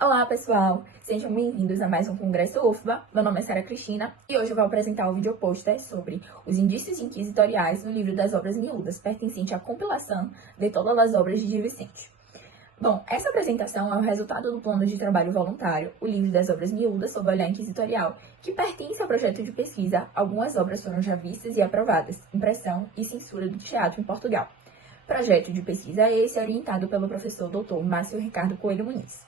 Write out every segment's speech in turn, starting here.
Olá, pessoal! Sejam bem-vindos a mais um Congresso UFBA. Meu nome é Sara Cristina e hoje eu vou apresentar o vídeo pôster sobre os indícios inquisitoriais no livro das obras miúdas, pertencente à compilação de todas as obras de Gil Vicente. Bom, essa apresentação é o resultado do plano de trabalho voluntário, o livro das obras miúdas sob o olhar inquisitorial, que pertence ao projeto de pesquisa. Algumas obras foram já vistas e aprovadas, impressão e censura do teatro em Portugal. Projeto de pesquisa esse orientado pelo professor Dr. Márcio Ricardo Coelho Muniz.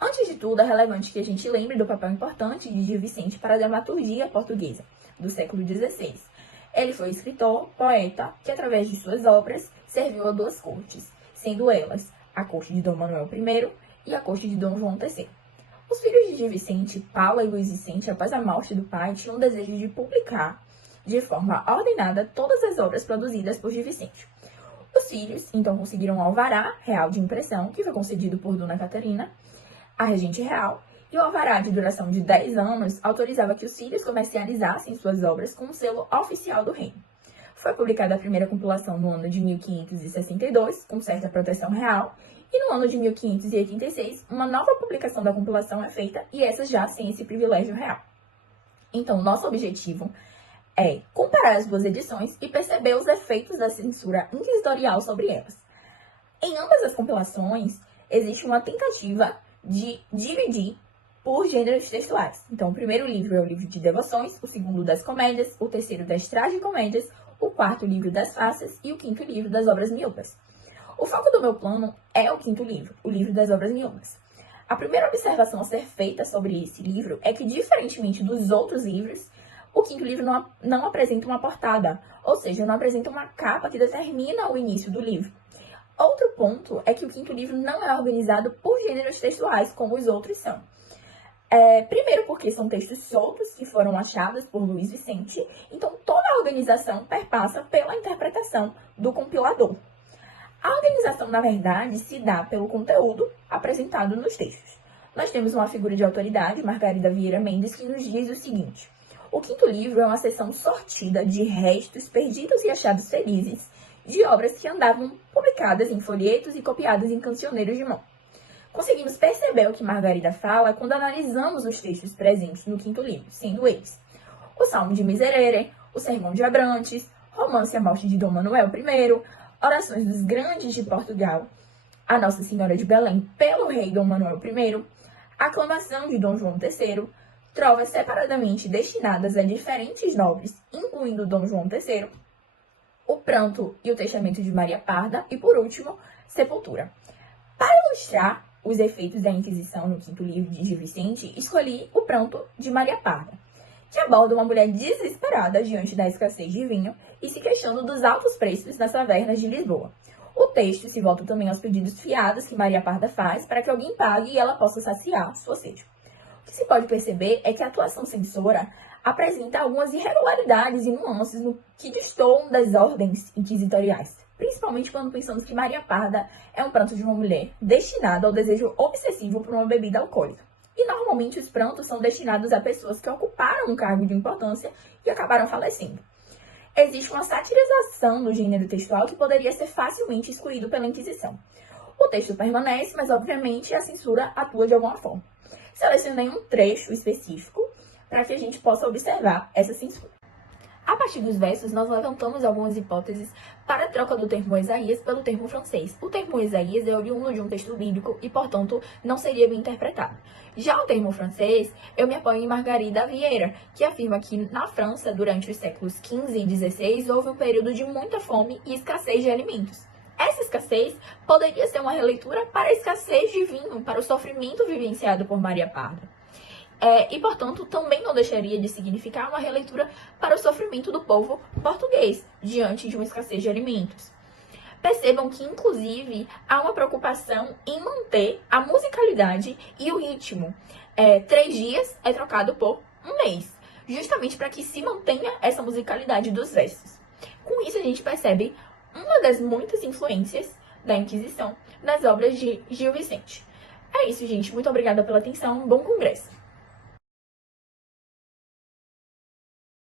Antes de tudo, é relevante que a gente lembre do papel importante de Gil Vicente para a dramaturgia portuguesa do século XVI. Ele foi escritor, poeta, que através de suas obras serviu a duas cortes, sendo elas a corte de Dom Manuel I e a corte de Dom João III. Os filhos de Gil Vicente, Paula e Luiz Vicente, após a morte do pai, tinham o desejo de publicar de forma ordenada todas as obras produzidas por Gil Vicente. Os filhos, então, conseguiram um alvará real de impressão, que foi concedido por Dona Catarina, a regente real, e o alvará de duração de 10 anos autorizava que os filhos comercializassem suas obras com o selo oficial do reino. Foi publicada a primeira compilação no ano de 1562, com certa proteção real, e no ano de 1586, uma nova publicação da compilação é feita, e essa já sem esse privilégio real. Então, nosso objetivo é comparar as duas edições e perceber os efeitos da censura inquisitorial sobre elas. Em ambas as compilações, existe uma tentativa de dividir por gêneros textuais. Então, o primeiro livro é o livro de devoções, o segundo das comédias, o terceiro das tragicomédias, o quarto livro das faces e o quinto livro das obras miúdas. O foco do meu plano é o quinto livro, o livro das obras miúdas. A primeira observação a ser feita sobre esse livro é que, diferentemente dos outros livros, o quinto livro não apresenta uma portada, ou seja, não apresenta uma capa que determina o início do livro. Outro ponto é que o quinto livro não é organizado por gêneros textuais, como os outros são. Primeiro porque são textos soltos que foram achados por Luiz Vicente, então toda a organização perpassa pela interpretação do compilador. A organização, na verdade, se dá pelo conteúdo apresentado nos textos. Nós temos uma figura de autoridade, Margarida Vieira Mendes, que nos diz o seguinte: o quinto livro é uma seção sortida de restos perdidos e achados felizes, de obras que andavam publicadas em folhetos e copiadas em cancioneiros de mão. Conseguimos perceber o que Margarida fala quando analisamos os textos presentes no quinto livro, sendo eles o Salmo de Miserere, o Sermão de Abrantes, Romance à Morte de Dom Manuel I, Orações dos Grandes de Portugal, a Nossa Senhora de Belém pelo rei Dom Manuel I, Aclamação de Dom João III, trovas separadamente destinadas a diferentes nobres, incluindo Dom João III, o Pranto e o Testamento de Maria Parda e, por último, Sepultura. Para ilustrar os efeitos da Inquisição no quinto livro de Gil Vicente, escolhi o Pranto de Maria Parda, que aborda uma mulher desesperada diante da escassez de vinho e se queixando dos altos preços nas tavernas de Lisboa. O texto se volta também aos pedidos fiados que Maria Parda faz para que alguém pague e ela possa saciar sua sede. O que se pode perceber é que a atuação censora apresenta algumas irregularidades e nuances no que destoam das ordens inquisitoriais, principalmente quando pensamos que Maria Parda é um pranto de uma mulher destinado ao desejo obsessivo por uma bebida alcoólica. E normalmente os prantos são destinados a pessoas que ocuparam um cargo de importância e acabaram falecendo. Existe uma satirização do gênero textual que poderia ser facilmente excluído pela Inquisição. O texto permanece, mas obviamente a censura atua de alguma forma. Selecionei um trecho específico para que a gente possa observar essa censura. A partir dos versos, nós levantamos algumas hipóteses para a troca do termo Isaías pelo termo francês. O termo Isaías é oriundo de um texto bíblico e, portanto, não seria bem interpretado. Já o termo francês, eu me apoio em Margarida Vieira, que afirma que na França, durante os séculos XV e XVI, houve um período de muita fome e escassez de alimentos. Essa escassez poderia ser uma releitura para a escassez de vinho, para o sofrimento vivenciado por Maria Parda. E, portanto, também não deixaria de significar uma releitura para o sofrimento do povo português, diante de uma escassez de alimentos. Percebam que, inclusive, há uma preocupação em manter a musicalidade e o ritmo. 3 dias é trocado por 1 mês, justamente para que se mantenha essa musicalidade dos versos. Com isso, a gente percebe uma das muitas influências da Inquisição nas obras de Gil Vicente. É isso, gente. Muito obrigada pela atenção. Bom congresso!